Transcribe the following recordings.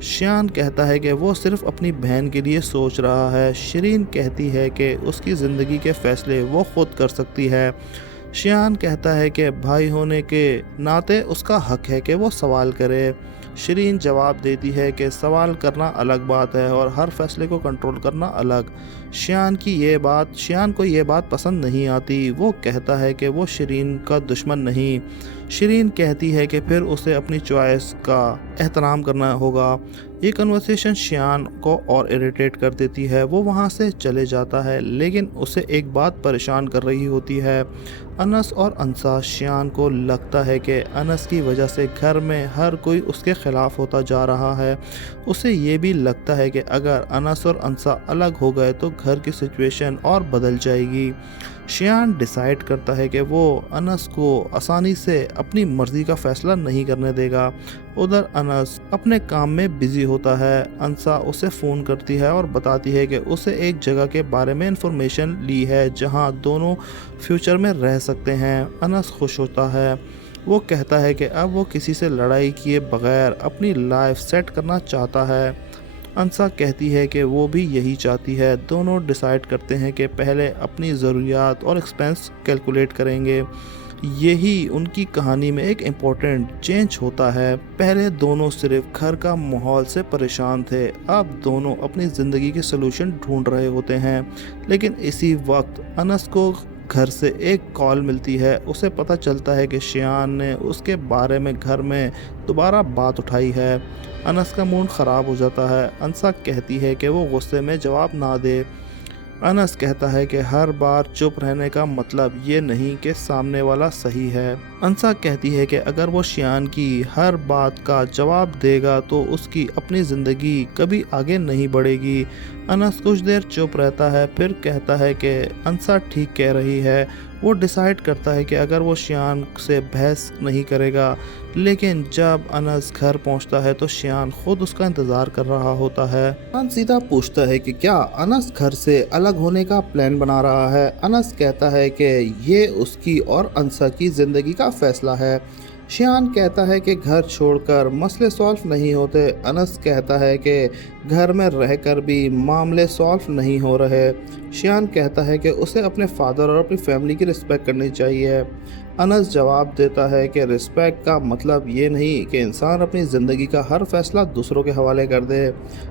شیان کہتا ہے کہ وہ صرف اپنی بہن کے لیے سوچ رہا ہے۔ شرین کہتی ہے کہ اس کی زندگی کے فیصلے وہ خود کر سکتی ہے۔ شیان کہتا ہے کہ بھائی ہونے کے ناطے اس کا حق ہے کہ وہ سوال کرے۔ شرین جواب دیتی ہے کہ سوال کرنا الگ بات ہے اور ہر فیصلے کو کنٹرول کرنا الگ۔ شیان کو یہ بات پسند نہیں آتی۔ وہ کہتا ہے کہ وہ شرین کا دشمن نہیں۔ شرین کہتی ہے کہ پھر اسے اپنی چوائس کا احترام کرنا ہوگا۔ یہ کنورسیشن شیان کو اور اریٹیٹ کر دیتی ہے۔ وہ وہاں سے چلے جاتا ہے، لیکن اسے ایک بات پریشان کر رہی ہوتی ہے، انس اور انسا۔ شیان کو لگتا ہے کہ انس کی وجہ سے گھر میں ہر کوئی اس کے خلاف ہوتا جا رہا ہے۔ اسے یہ بھی لگتا ہے کہ اگر انس اور انسا الگ ہو گئے تو گھر کی سچویشن اور بدل جائے گی۔ شیان ڈیسائیڈ کرتا ہے کہ وہ انس کو آسانی سے اپنی مرضی کا فیصلہ نہیں کرنے دے گا۔ ادھر انس اپنے کام میں بزی ہوتا ہے۔ انسا اسے فون کرتی ہے اور بتاتی ہے کہ اسے ایک جگہ کے بارے میں انفارمیشن لی ہے جہاں دونوں فیوچر میں رہ سکتے ہیں۔ انس خوش ہوتا ہے۔ وہ کہتا ہے کہ اب وہ کسی سے لڑائی کیے بغیر اپنی لائف سیٹ کرنا چاہتا ہے۔ انسا کہتی ہے کہ وہ بھی یہی چاہتی ہے۔ دونوں ڈیسائیڈ کرتے ہیں کہ پہلے اپنی ضروریات اور ایکسپینس کیلکولیٹ کریں گے۔ یہی ان کی کہانی میں ایک امپورٹنٹ چینج ہوتا ہے۔ پہلے دونوں صرف گھر کا ماحول سے پریشان تھے، اب دونوں اپنی زندگی کے سلوشن ڈھونڈ رہے ہوتے ہیں۔ لیکن اسی وقت انس کو گھر سے ایک کال ملتی ہے۔ اسے پتہ چلتا ہے کہ شیان نے اس کے بارے میں گھر میں دوبارہ بات اٹھائی ہے۔ انس کا موڈ خراب ہو جاتا ہے۔ انسا کہتی ہے کہ وہ غصے میں جواب نہ دے۔ انس کہتا ہے کہ ہر بار چپ رہنے کا مطلب یہ نہیں کہ سامنے والا صحیح ہے۔ انسا کہتی ہے کہ اگر وہ شیان کی ہر بات کا جواب دے گا تو اس کی اپنی زندگی کبھی آگے نہیں بڑھے گی۔ انس کچھ دیر چپ رہتا ہے، پھر کہتا ہے کہ انسا ٹھیک کہہ رہی ہے۔ وہ ڈیسائیڈ کرتا ہے کہ اگر وہ شیان سے بحث نہیں کرے گا، لیکن جب انس گھر پہنچتا ہے تو شیان خود اس کا انتظار کر رہا ہوتا ہے۔ شیان سیدھا پوچھتا ہے کہ کیا انس گھر سے الگ ہونے کا پلان بنا رہا ہے۔ انس کہتا ہے کہ یہ اس کی اور انسا کی زندگی کا فیصلہ ہے۔ شیان کہتا ہے کہ گھر چھوڑ کر مسئلے سالو نہیں ہوتے۔ انس کہتا ہے کہ گھر میں رہ کر بھی معاملے سالو نہیں ہو رہے۔ شیان کہتا ہے کہ اسے اپنے فادر اور اپنی فیملی کی رسپیکٹ کرنی چاہیے۔ انس جواب دیتا ہے کہ رسپیکٹ کا مطلب یہ نہیں کہ انسان اپنی زندگی کا ہر فیصلہ دوسروں کے حوالے کر دے۔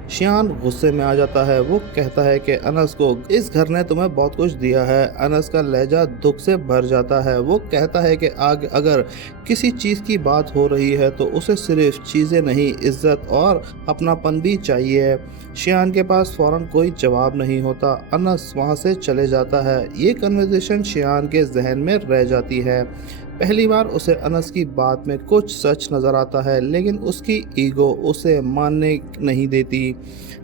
شیان غصے میں آ جاتا ہے۔ وہ کہتا ہے کہ انس کو اس گھر نے تمہیں بہت کچھ دیا ہے۔ انس کا لہجہ دکھ سے بھر جاتا ہے۔ وہ کہتا ہے کہ اگر کسی چیز کی بات ہو رہی ہے تو اسے صرف چیزیں نہیں، عزت اور اپناپن بھی چاہیے۔ شیان کے پاس فوراً کوئی جواب نہیں ہوتا۔ انس وہاں سے چلے جاتا ہے۔ یہ کنورسیشن شیان کے ذہن میں رہ جاتی ہے۔ پہلی بار اسے انس کی بات میں کچھ سچ نظر آتا ہے، لیکن اس کی ایگو اسے ماننے نہیں دیتی۔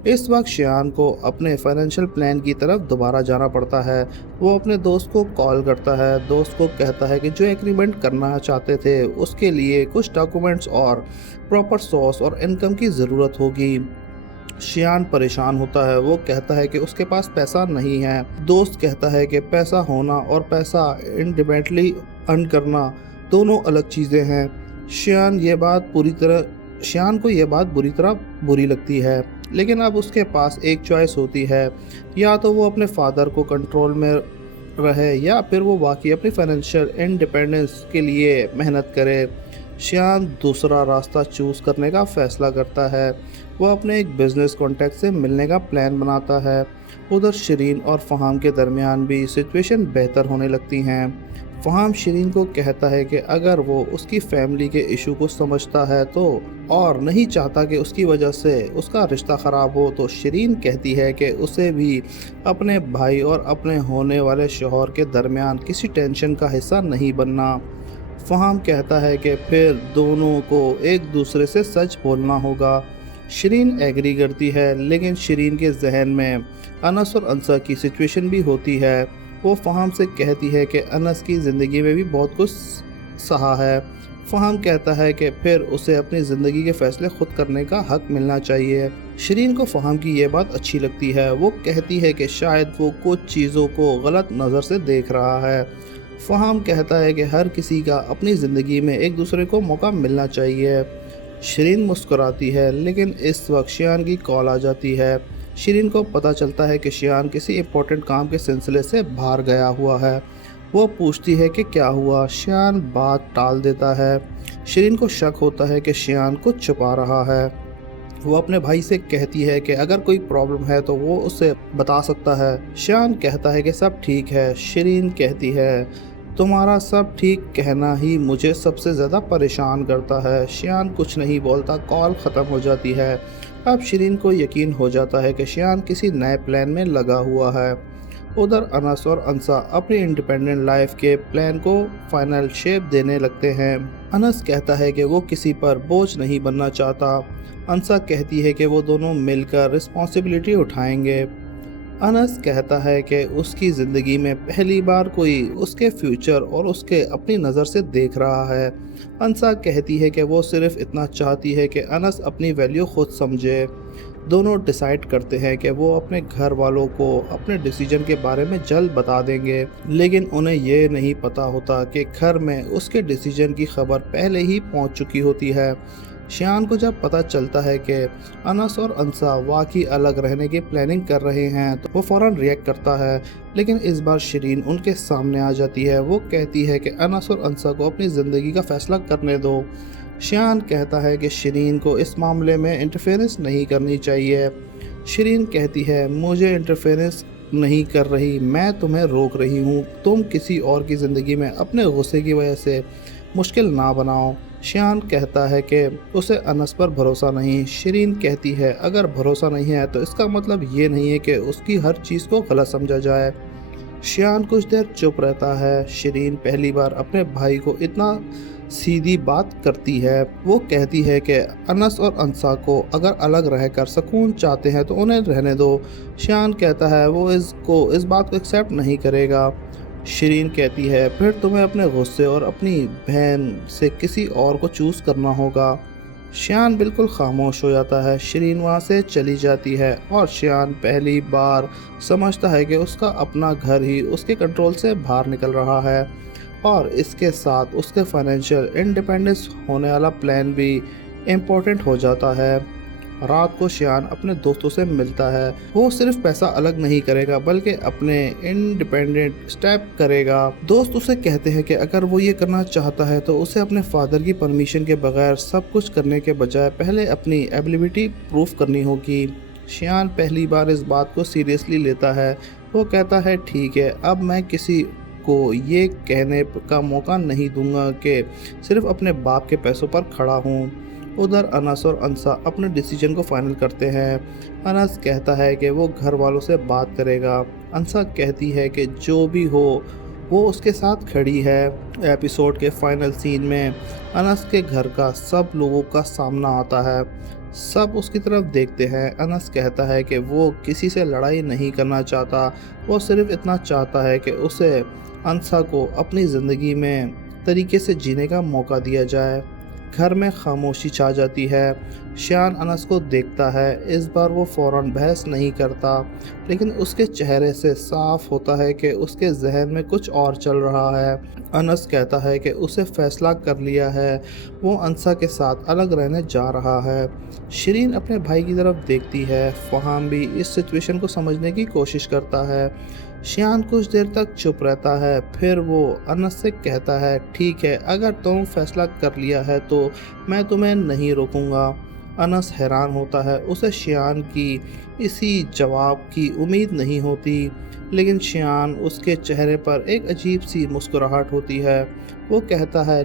اس وقت شیان کو اپنے فائنینشیل پلان کی طرف دوبارہ جانا پڑتا ہے۔ وہ اپنے دوست کو کال کرتا ہے۔ دوست کو کہتا ہے کہ جو ایگریمنٹ کرنا چاہتے تھے اس کے لیے کچھ ڈاکومنٹس اور پراپر سورس اور انکم کی ضرورت ہوگی۔ شیان پریشان ہوتا ہے۔ وہ کہتا ہے کہ اس کے پاس پیسہ نہیں ہے۔ دوست کہتا ہے کہ پیسہ ہونا اور پیسہ انڈیپینڈنٹلی ارن کرنا دونوں الگ چیزیں ہیں۔ شیان کو یہ بات بری طرح بری لگتی ہے، لیکن اب اس کے پاس ایک چوائس ہوتی ہے، یا تو وہ اپنے فادر کو کنٹرول میں رہے یا پھر وہ واقعی اپنی فائنینشیل انڈیپینڈنس کے لیے محنت کرے۔ شیان دوسرا راستہ چوز کرنے کا فیصلہ کرتا ہے۔ وہ اپنے ایک بزنس کانٹیکٹ سے ملنے کا پلان بناتا ہے۔ ادھر شرین اور فہام کے درمیان بھی سچویشن بہتر ہونے لگتی ہیں۔ فہام شرین کو کہتا ہے کہ اگر وہ اس کی فیملی کے ایشو کو سمجھتا ہے تو اور نہیں چاہتا کہ اس کی وجہ سے اس کا رشتہ خراب ہو، تو شرین کہتی ہے کہ اسے بھی اپنے بھائی اور اپنے ہونے والے شوہر کے درمیان کسی ٹینشن کا حصہ نہیں بننا۔ فہام کہتا ہے کہ پھر دونوں کو ایک دوسرے سے سچ بولنا ہوگا۔ شرین ایگری کرتی ہے، لیکن شرین کے ذہن میں انس اور انسا کی سچویشن بھی ہوتی ہے۔ وہ فہام سے کہتی ہے کہ انس کی زندگی میں بھی بہت کچھ سہا ہے۔ فہام کہتا ہے کہ پھر اسے اپنی زندگی کے فیصلے خود کرنے کا حق ملنا چاہیے۔ شرین کو فہام کی یہ بات اچھی لگتی ہے۔ وہ کہتی ہے کہ شاید وہ کچھ چیزوں کو غلط نظر سے دیکھ رہا ہے۔ فہام کہتا ہے کہ ہر کسی کا اپنی زندگی میں ایک دوسرے کو موقع ملنا چاہیے۔ شرین مسکراتی ہے لیکن اس وقت شیان کی کال آ جاتی ہے۔ شرین کو پتہ چلتا ہے کہ شیان کسی امپورٹنٹ کام کے سلسلے سے باہر گیا ہوا ہے۔ وہ پوچھتی ہے کہ کیا ہوا؟ شیان بات ٹال دیتا ہے۔ شرین کو شک ہوتا ہے کہ شیان کچھ چھپا رہا ہے۔ وہ اپنے بھائی سے کہتی ہے کہ اگر کوئی پرابلم ہے تو وہ اسے بتا سکتا ہے۔ شیان کہتا ہے کہ سب ٹھیک ہے۔ شرین کہتی ہے تمہارا سب ٹھیک کہنا ہی مجھے سب سے زیادہ پریشان کرتا ہے۔ شیان کچھ نہیں بولتا، کال ختم ہو جاتی ہے۔ اب شرین کو یقین ہو جاتا ہے کہ شیان کسی نئے پلان میں لگا ہوا ہے۔ ادھر انس اور انسا اپنی انڈیپینڈنٹ لائف کے پلان کو فائنل شیپ دینے لگتے ہیں۔ انس کہتا ہے کہ وہ کسی پر بوجھ نہیں بننا چاہتا۔ انسا کہتی ہے کہ وہ دونوں مل کر رسپانسبلٹی اٹھائیں گے۔ انس کہتا ہے کہ اس کی زندگی میں پہلی بار کوئی اس کے فیوچر اور اس کے اپنی نظر سے دیکھ رہا ہے۔ انسا کہتی ہے کہ وہ صرف اتنا چاہتی ہے کہ انس اپنی ویلیو خود سمجھے۔ دونوں ڈیسائیڈ کرتے ہیں کہ وہ اپنے گھر والوں کو اپنے ڈیسیجن کے بارے میں جلد بتا دیں گے، لیکن انہیں یہ نہیں پتا ہوتا کہ گھر میں اس کے ڈیسیجن کی خبر پہلے ہی پہنچ چکی ہوتی ہے۔ شیان کو جب پتہ چلتا ہے کہ انس اور انسا واقعی الگ رہنے کی پلاننگ کر رہے ہیں تو وہ فوراً ریئیکٹ کرتا ہے، لیکن اس بار شرین ان کے سامنے آ جاتی ہے۔ وہ کہتی ہے کہ انس اور انسا کو اپنی زندگی کا فیصلہ کرنے دو۔ شیان کہتا ہے کہ شرین کو اس معاملے میں انٹرفیئرنس نہیں کرنی چاہیے۔ شرین کہتی ہے مجھے انٹرفیئرنس نہیں کر رہی، میں تمہیں روک رہی ہوں، تم کسی اور کی زندگی میں اپنے غصے کی وجہ سے مشکل نہ بناؤ۔ شیان کہتا ہے کہ اسے انس پر بھروسہ نہیں۔ شرین کہتی ہے اگر بھروسہ نہیں ہے تو اس کا مطلب یہ نہیں ہے کہ اس کی ہر چیز کو غلط سمجھا جائے۔ شیان کچھ دیر چپ رہتا ہے۔ شرین پہلی بار اپنے بھائی کو اتنا سیدھی بات کرتی ہے۔ وہ کہتی ہے کہ انس اور انسا کو اگر الگ رہ کر سکون چاہتے ہیں تو انہیں رہنے دو۔ شیان کہتا ہے وہ اس بات کو ایکسیپٹ نہیں کرے گا۔ شرین کہتی ہے پھر تمہیں اپنے غصے اور اپنی بہن سے کسی اور کو چوز کرنا ہوگا۔ شیان بالکل خاموش ہو جاتا ہے۔ شرین وہاں سے چلی جاتی ہے اور شیان پہلی بار سمجھتا ہے کہ اس کا اپنا گھر ہی اس کے کنٹرول سے باہر نکل رہا ہے، اور اس کے ساتھ اس کے فائنینشیل انڈیپینڈنس ہونے والا پلان بھی امپورٹنٹ ہو جاتا ہے۔ رات کو شیان اپنے دوستوں سے ملتا ہے۔ وہ صرف پیسہ الگ نہیں کرے گا بلکہ اپنے انڈیپینڈنٹ سٹیپ کرے گا۔ دوست اسے کہتے ہیں کہ اگر وہ یہ کرنا چاہتا ہے تو اسے اپنے فادر کی پرمیشن کے بغیر سب کچھ کرنے کے بجائے پہلے اپنی ایبیلٹی پروف کرنی ہوگی۔ شیان پہلی بار اس بات کو سیریسلی لیتا ہے۔ وہ کہتا ہے ٹھیک ہے، اب میں کسی کو یہ کہنے کا موقع نہیں دوں گا کہ صرف اپنے باپ کے پیسوں پر کھڑا ہوں۔ ادھر انس اور انسا اپنے ڈیسیجن کو فائنل کرتے ہیں۔ انس کہتا ہے کہ وہ گھر والوں سے بات کرے گا۔ انسا کہتی ہے کہ جو بھی ہو وہ اس کے ساتھ کھڑی ہے۔ ایپیسوڈ کے فائنل سین میں انس کے گھر کا سب لوگوں کا سامنا آتا ہے۔ سب اس کی طرف دیکھتے ہیں۔ انس کہتا ہے کہ وہ کسی سے لڑائی نہیں کرنا چاہتا، وہ صرف اتنا چاہتا ہے کہ اسے انسا کو اپنی زندگی میں طریقے سے جینے کا موقع دیا جائے۔ گھر میں خاموشی چھا جاتی ہے۔ شیان انس کو دیکھتا ہے۔ اس بار وہ فوراً بحث نہیں کرتا، لیکن اس کے چہرے سے صاف ہوتا ہے کہ اس کے ذہن میں کچھ اور چل رہا ہے۔ انس کہتا ہے کہ اسے فیصلہ کر لیا ہے، وہ انسا کے ساتھ الگ رہنے جا رہا ہے۔ شرین اپنے بھائی کی طرف دیکھتی ہے۔ فہام بھی اس سچویشن کو سمجھنے کی کوشش کرتا ہے۔ شیان کچھ دیر تک چپ رہتا ہے، پھر وہ انس سے کہتا ہے ٹھیک ہے، اگر تم فیصلہ کر لیا ہے تو میں تمہیں نہیں روکوں گا۔ انس حیران ہوتا ہے، اسے شیان کی اسی جواب کی امید نہیں ہوتی، لیکن شیان اس کے چہرے پر ایک عجیب سی مسکراہٹ ہوتی ہے۔ وہ کہتا ہے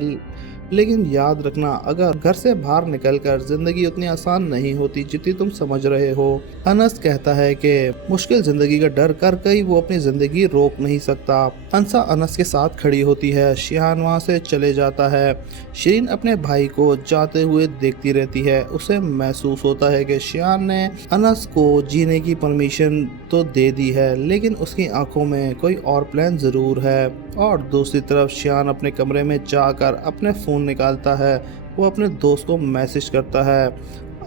لیکن یاد رکھنا، اگر گھر سے باہر نکل کر زندگی اتنی آسان نہیں ہوتی جتنی تم سمجھ رہے ہو۔ انس کہتا ہے کہ مشکل زندگی کا ڈر کر کے وہ اپنی زندگی روک نہیں سکتا۔ انسا انس کے ساتھ کھڑی ہوتی ہے۔ شیان وہاں سے چلے جاتا ہے۔ شرین اپنے بھائی کو جاتے ہوئے دیکھتی رہتی ہے۔ اسے محسوس ہوتا ہے کہ شیان نے انس کو جینے کی پرمیشن تو دے دی ہے، لیکن اس کی آنکھوں میں کوئی اور پلان ضرور ہے۔ اور دوسری طرف شیان اپنے کمرے میں جا کر اپنے فون نکالتا ہے۔ وہ اپنے دوست کو میسج کرتا ہے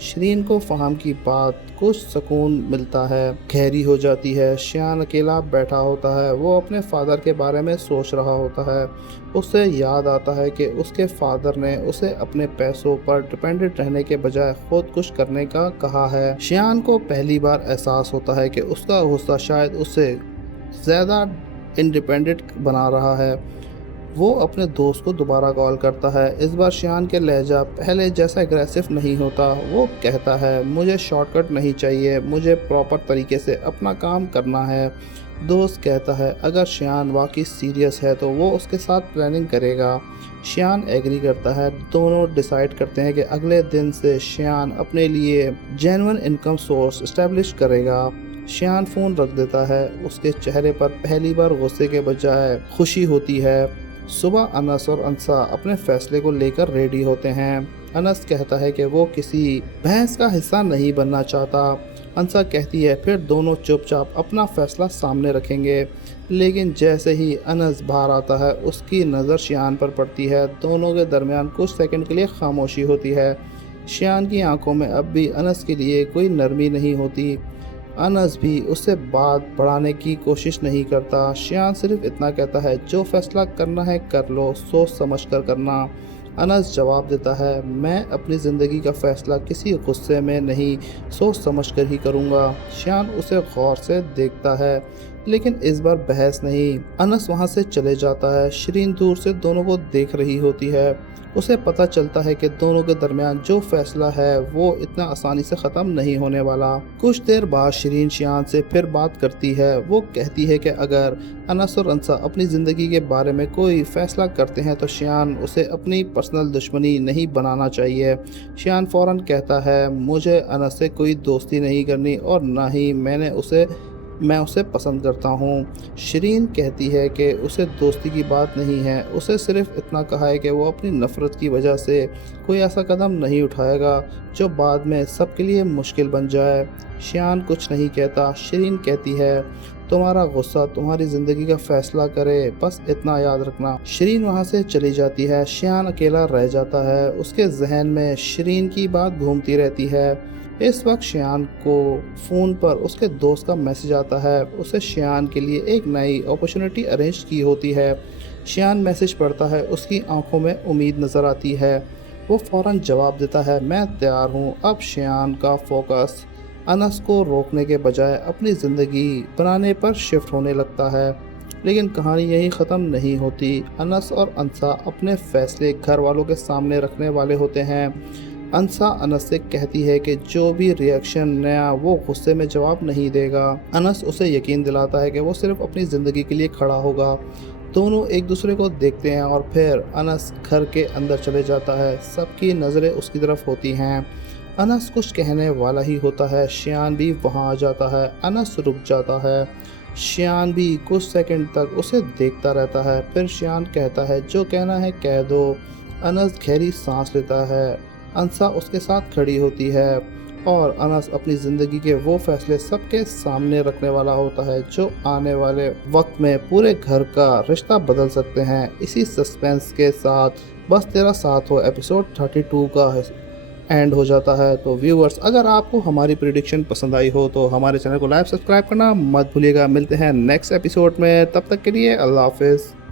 شرین کو فہم کی بات کچھ سکون ملتا ہے، گہری ہو جاتی ہے۔ شیان اکیلا بیٹھا ہوتا ہے، وہ اپنے فادر کے بارے میں سوچ رہا ہوتا ہے۔ اسے یاد آتا ہے کہ اس کے فادر نے اسے اپنے پیسوں پر ڈپینڈنٹ رہنے کے بجائے خود کچھ کرنے کا کہا ہے۔ شیان کو پہلی بار احساس ہوتا ہے کہ اس کا غصہ شاید اسے زیادہ انڈیپینڈنٹ بنا رہا ہے۔ وہ اپنے دوست کو دوبارہ کال کرتا ہے۔ اس بار شیان کے لہجہ پہلے جیسا اگریسو نہیں ہوتا۔ وہ کہتا ہے، مجھے شارٹ کٹ نہیں چاہیے، مجھے پراپر طریقے سے اپنا کام کرنا ہے۔ دوست کہتا ہے اگر شیان واقعی سیریس ہے تو وہ اس کے ساتھ پلاننگ کرے گا۔ شیان ایگری کرتا ہے۔ دونوں ڈیسائیڈ کرتے ہیں کہ اگلے دن سے شیان اپنے لیے جینون انکم سورس اسٹیبلش کرے گا۔ شیان فون رکھ دیتا ہے۔ اس کے چہرے پر پہلی بار غصے کے بجائے خوشی ہوتی ہے۔ صبح انس اور انسا اپنے فیصلے کو لے کر ریڈی ہوتے ہیں۔ انس کہتا ہے کہ وہ کسی بحث کا حصہ نہیں بننا چاہتا۔ انسا کہتی ہے پھر دونوں چپ چاپ اپنا فیصلہ سامنے رکھیں گے۔ لیکن جیسے ہی انس باہر آتا ہے اس کی نظر شیان پر پڑتی ہے۔ دونوں کے درمیان کچھ سیکنڈ کے لیے خاموشی ہوتی ہے۔ شیان کی آنکھوں میں اب بھی انس کے لیے کوئی نرمی نہیں ہوتی۔ انس بھی اس سے بات بڑھانے کی کوشش نہیں کرتا۔ شیان صرف اتنا کہتا ہے جو فیصلہ کرنا ہے کر لو، سوچ سمجھ کر کرنا۔ انس جواب دیتا ہے میں اپنی زندگی کا فیصلہ کسی غصے میں نہیں، سوچ سمجھ کر ہی کروں گا۔ شیان اسے غور سے دیکھتا ہے لیکن اس بار بحث نہیں۔ انس وہاں سے چلے جاتا ہے۔ شرین دور سے دونوں کو دیکھ رہی ہوتی ہے۔ اسے پتہ چلتا ہے کہ دونوں کے درمیان جو فیصلہ ہے وہ اتنا آسانی سے ختم نہیں ہونے والا۔ کچھ دیر بعد شرین شیان سے پھر بات کرتی ہے۔ وہ کہتی ہے کہ اگر انس اور انسا اپنی زندگی کے بارے میں کوئی فیصلہ کرتے ہیں تو شیان اسے اپنی پرسنل دشمنی نہیں بنانا چاہیے۔ شیان فوراً کہتا ہے مجھے انس سے کوئی دوستی نہیں کرنی اور نہ ہی میں اسے پسند کرتا ہوں۔ شرین کہتی ہے کہ اسے دوستی کی بات نہیں ہے، اسے صرف اتنا کہا ہے کہ وہ اپنی نفرت کی وجہ سے کوئی ایسا قدم نہیں اٹھائے گا جو بعد میں سب کے لیے مشکل بن جائے۔ شیان کچھ نہیں کہتا۔ شرین کہتی ہے تمہارا غصہ تمہاری زندگی کا فیصلہ کرے، بس اتنا یاد رکھنا۔ شرین وہاں سے چلی جاتی ہے۔ شیان اکیلا رہ جاتا ہے۔ اس کے ذہن میں شرین کی بات گھومتی رہتی ہے۔ اس وقت شیان کو فون پر اس کے دوست کا میسج آتا ہے۔ اسے شیان کے لیے ایک نئی اپرچونٹی ارینج کی ہوتی ہے۔ شیان میسج پڑھتا ہے۔ اس کی آنکھوں میں امید نظر آتی ہے۔ وہ فوراً جواب دیتا ہے میں تیار ہوں۔ اب شیان کا فوکس انس کو روکنے کے بجائے اپنی زندگی بنانے پر شفٹ ہونے لگتا ہے۔ لیکن کہانی یہی ختم نہیں ہوتی۔ انس اور انسا اپنے فیصلے گھر والوں کے سامنے رکھنے والے ہوتے ہیں۔ انسا انس سے کہتی ہے کہ جو بھی ریئیکشن نیا وہ غصے میں جواب نہیں دے گا۔ انس اسے یقین دلاتا ہے کہ وہ صرف اپنی زندگی کے لیے کھڑا ہوگا۔ دونوں ایک دوسرے کو دیکھتے ہیں اور پھر انس گھر کے اندر چلے جاتا ہے۔ سب کی نظریں اس کی طرف ہوتی ہیں۔ انس کچھ کہنے والا ہی ہوتا ہے۔ شیان بھی وہاں آ جاتا ہے۔ انس رک جاتا ہے۔ شیان بھی کچھ سیکنڈ تک اسے دیکھتا رہتا ہے۔ پھر شیان کہتا ہے جو کہنا ہے کہہ دو۔ انس گہری سانس لیتا ہے۔ انسا اس کے ساتھ کھڑی ہوتی ہے اور انس اپنی زندگی کے وہ فیصلے سب کے سامنے رکھنے والا ہوتا ہے جو آنے والے وقت میں پورے گھر کا رشتہ بدل سکتے ہیں۔ اسی سسپینس کے ساتھ بس تیرا ساتھ ہو ایپیسوڈ 32 کا اینڈ ہو جاتا ہے۔ تو ویورز اگر آپ کو ہماری پریڈکشن پسند آئی ہو تو ہمارے چینل کو لائک سبسکرائب کرنا مت بھولیے گا۔ ملتے ہیں نیکسٹ ایپیسوڈ میں، تب تک کے لیے اللہ حافظ۔